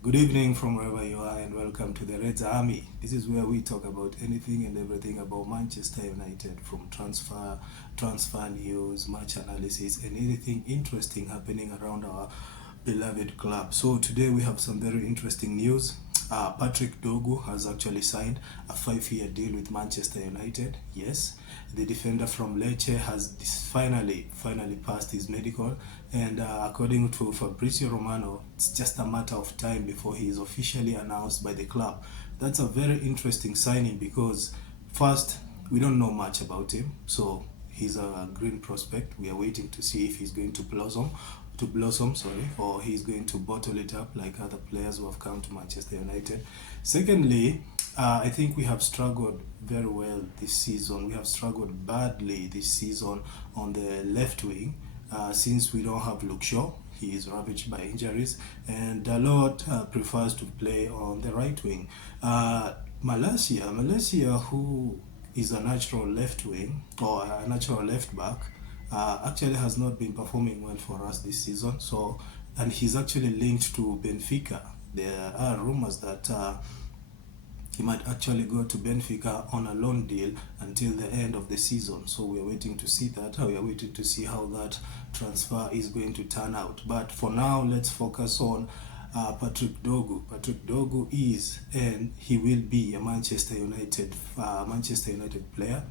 Good evening from wherever you are, and welcome to the Reds Army. This is where we talk about anything and everything about Manchester United, from transfer news, match analysis, and anything interesting happening around our beloved club. So today we have some very interesting news. Patrick Dorgu has actually signed a 5-year deal with Manchester United. Yes, the defender from Lecce has finally passed his medical, and according to Fabrizio Romano, it's just a matter of time before he is officially announced by the club. That's a very interesting signing because first, we don't know much about him, so he's a green prospect. We are waiting to see if he's going to blossom, or he's going to bottle it up like other players who have come to Manchester United. Secondly, I think we have struggled very well this season. We have struggled badly this season on the left wing, since we don't have Luke Shaw. He is ravaged by injuries, and Dalot prefers to play on the right wing. Malaysia, who is a natural left wing or a natural left back, actually has not been performing well for us this season. So, and he's actually linked to Benfica. There are rumors that he might actually go to Benfica on a loan deal until the end of the season. So we are waiting to see that. We are waiting to see how that transfer is going to turn out. But for now, let's focus on Patrick Dorgu. Patrick Dorgu is, and he will be, a Manchester United player.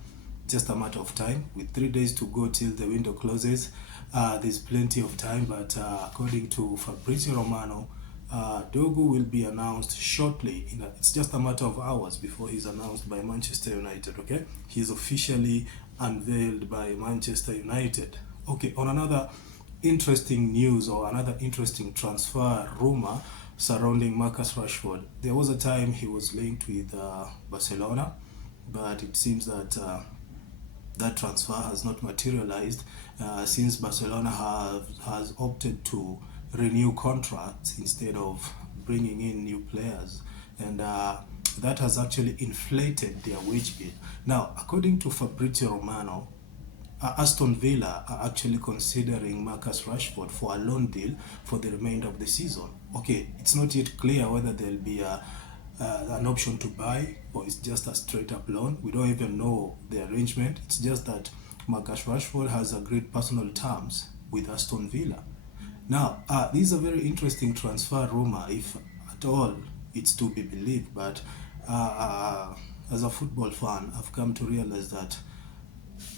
Just a matter of time. With 3 days to go till the window closes, there's plenty of time. But according to Fabrizio Romano, Dorgu will be announced shortly. It's just a matter of hours before he's announced by Manchester United. Okay, he's officially unveiled by Manchester United. Okay, on another interesting news, or another interesting transfer rumor surrounding Marcus Rasford. There was a time he was linked with Barcelona, but it seems that that transfer has not materialized, since Barcelona has opted to renew contracts instead of bringing in new players, and that has actually inflated their wage bill. Now, according to Fabrizio Romano, Aston Villa are actually considering Marcus Rashford for a loan deal for the remainder of the season. Okay, it's not yet clear whether there'll be an option to buy, or it's just a straight up loan. We don't even know the arrangement. It's just that Marcus Rashford has agreed personal terms with Aston Villa. Now, this is a very interesting transfer rumor, if at all it's to be believed. But as a football fan, I've come to realize that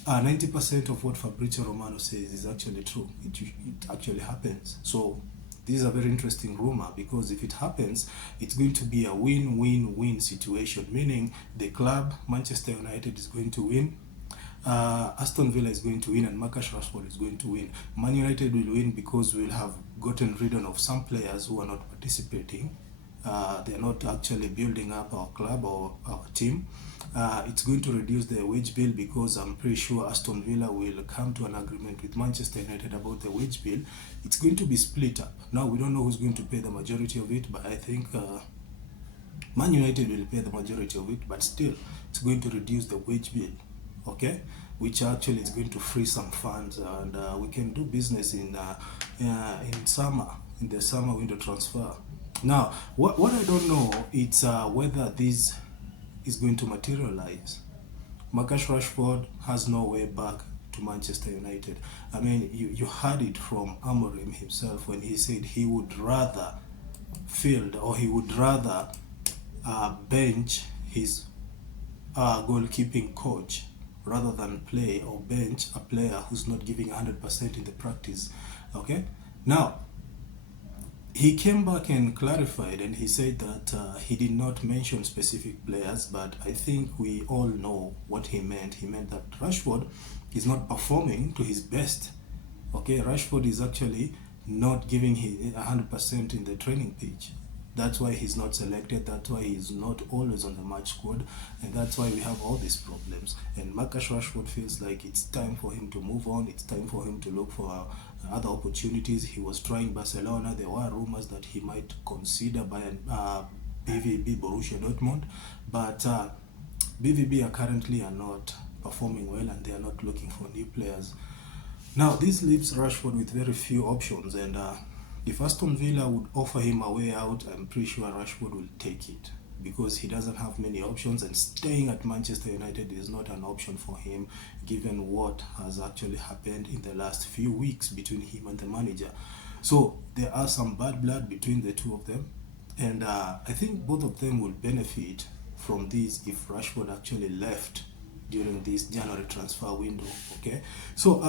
90% of what Fabrizio Romano says is actually true. It actually happens. So this is a very interesting rumor, because if it happens, it's going to be a win-win-win situation, meaning the club, Manchester United, is going to win, Aston Villa is going to win, and Marcus Rashford is going to win. Man United will win because we'll have gotten rid of some players who are not participating. They are not actually building up our club or our team. It's going to reduce the wage bill, because I'm pretty sure Aston Villa will come to an agreement with Manchester United about the wage bill. It's going to be split up. Now, we don't know who's going to pay the majority of it, but I think Man United will pay the majority of it, but still, it's going to reduce the wage bill. Okay, which actually is going to free some funds, and we can do business in the summer window transfer. Now, what I don't know is whether this is going to materialize. Marcus Rashford has no way back to Manchester United. I mean, you heard it from Amorim himself when he said he would rather bench his goalkeeping coach rather than play or bench a player who's not giving 100% in the practice. Okay, now he came back and clarified, and he said that he did not mention specific players, but I think we all know what he meant. He meant that Rashford is not performing to his best. Okay, Rashford is actually not giving 100% in the training pitch. That's why he's not selected. That's why he's not always on the match squad, and that's why we have all these problems. And Marcus Rashford feels like it's time for him to move on. It's time for him to look for other opportunities. He was trying Barcelona. There were rumors that he might consider BVB, Borussia Dortmund, but BVB are not performing well, and they are not looking for new players. Now, this leaves Rashford with very few options, and If Aston Villa would offer him a way out, I'm pretty sure Rashford will take it because he doesn't have many options, and staying at Manchester United is not an option for him given what has actually happened in the last few weeks between him and the manager. So there are some bad blood between the two of them, and I think both of them will benefit from this if Rashford actually left during this January transfer window. Okay, so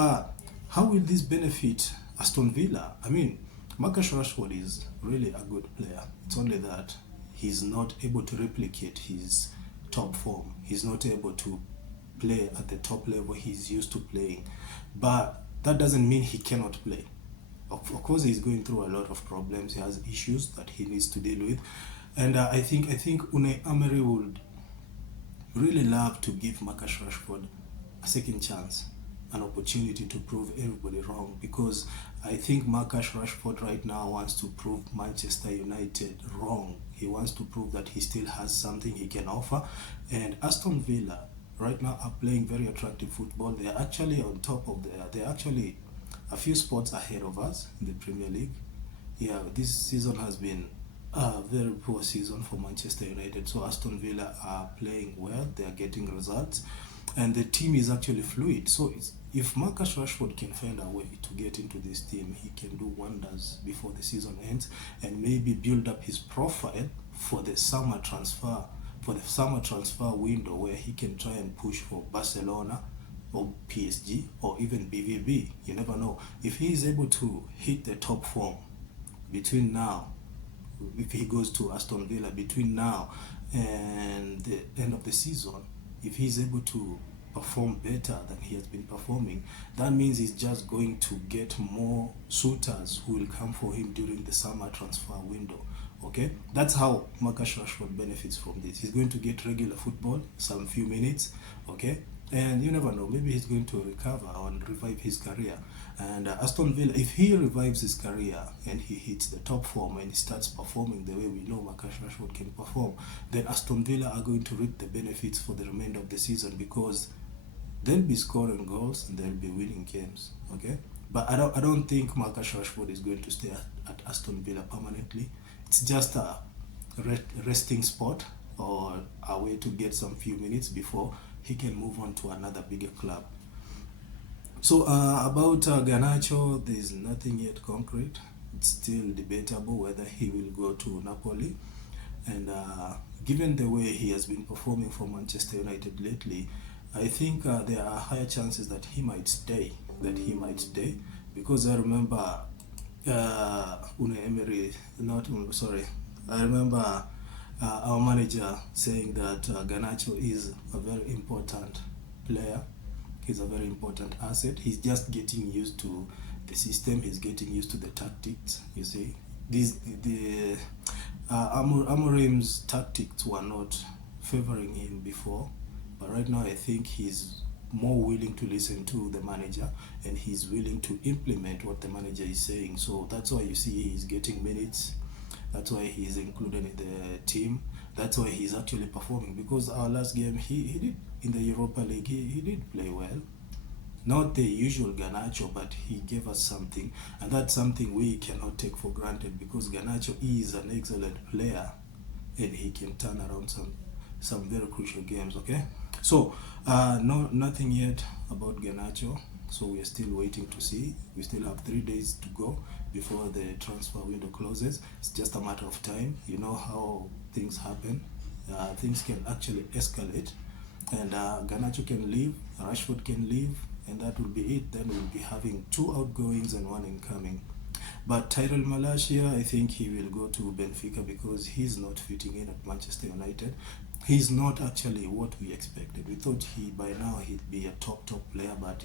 how will this benefit Aston Villa? I mean, Marcus Rashford is really a good player. It's only that he's not able to replicate his top form. He's not able to play at the top level he's used to playing. But that doesn't mean he cannot play. Of course, he's going through a lot of problems. He has issues that he needs to deal with, and I think Unai Emery would really love to give Marcus Rashford a second chance, an opportunity to prove everybody wrong, because I think Marcus Rashford right now wants to prove Manchester United wrong. He wants to prove that he still has something he can offer, and Aston Villa right now are playing very attractive football. They are actually on top of they're actually a few spots ahead of us in the Premier League. Yeah, this season has been a very poor season for Manchester United. So Aston Villa are playing well, they are getting results, and the team is actually fluid. So if Marcus Rashford can find a way to get into this team, he can do wonders before the season ends, and maybe build up his profile for the summer transfer window, where he can try and push for Barcelona or PSG or even BVB. You never know. If he is able to hit the top form between now, if he goes to Aston Villa between now and the end of the season, if he's able to perform better than he has been performing, that means he's just going to get more suitors who will come for him during the summer transfer window. Okay, that's how Marcus Rashford benefits from this. He's going to get regular football, some few minutes. Okay, and you never know, maybe he's going to recover and revive his career. And Aston Villa, if he revives his career and he hits the top form and he starts performing the way we know Marcus Rashford can perform, then Aston Villa are going to reap the benefits for the remainder of the season, because they'll be scoring goals and they'll be winning games. Okay, but I don't think Marcus Rashford is going to stay at Aston Villa permanently. It's just a resting spot or a way to get some few minutes before he can move on to another bigger club. So about Garnacho, there is nothing yet concrete. It's still debatable whether he will go to Napoli, and given the way he has been performing for Manchester United lately, I think there are higher chances that he might stay. Because I remember Unai Emery, not sorry, I remember our manager saying that Garnacho is a very important player. He's a very important asset. He's just getting used to the system. He's getting used to the tactics. You see, the Amorim's tactics were not favoring him before, but right now I think he's more willing to listen to the manager, and he's willing to implement what the manager is saying. So that's why you see he's getting minutes. That's why he's included in the team. That's why he's actually performing, because our last game he did in the Europa League, he did play well. Not the usual Garnacho, but he gave us something, and that's something we cannot take for granted, because Garnacho is an excellent player and he can turn around some very crucial games. Okay, so nothing yet about Garnacho, so we are still waiting to see. We still have 3 days to go before the transfer window closes. It's just a matter of time. You know how things happen. Things can actually escalate, and Garnacho can leave, Rashford can leave, and that will be it. Then we'll be having 2 outgoings and 1 incoming. But Tyrell Malacia, I think he will go to Benfica, because he's not fitting in at Manchester United. He's not actually what we expected. We thought by now he'd be a top player, but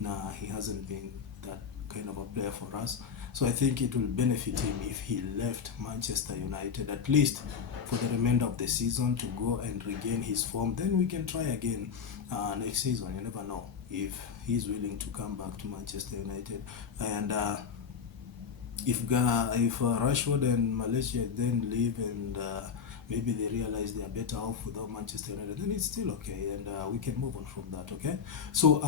nah, he hasn't been that kind of a player for us. So I think it will benefit him if he left Manchester United, at least for the remainder of the season, to go and regain his form. Then we can try again next season. You never know if he's willing to come back to Manchester United. And if Rashford and Malaysia then leave, and maybe they realize they are better off without Manchester United, then it's still okay, and we can move on from that. Okay, so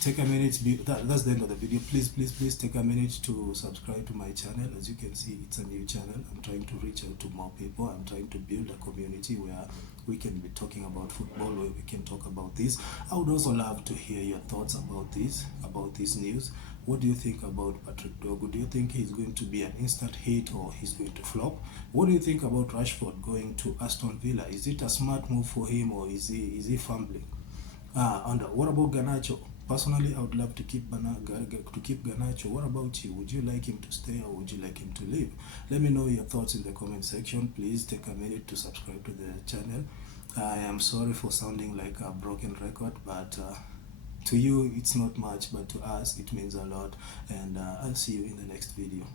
take a minute. That's the end of the video. Please take a minute to subscribe to my channel. As you can see, it's a new channel. I'm trying to reach out to more people. I'm trying to build a community where we can be talking about football, where we can talk about this. I would also love to hear your thoughts about this news. What do you think about Patrick Dorgu? Do you think he's going to be an instant hit or he's going to flop? What do you think about Rashford going to Aston Villa? Is it a smart move for him, or is he fumbling? And what about Garnacho? Personally, I would love to keep Garnacho. What about you? Would you like him to stay, or would you like him to leave? Let me know your thoughts in the comment section. Please take a minute to subscribe to the channel. I am sorry for sounding like a broken record, but to you it's not much, but to us it means a lot. And I'll see you in the next video.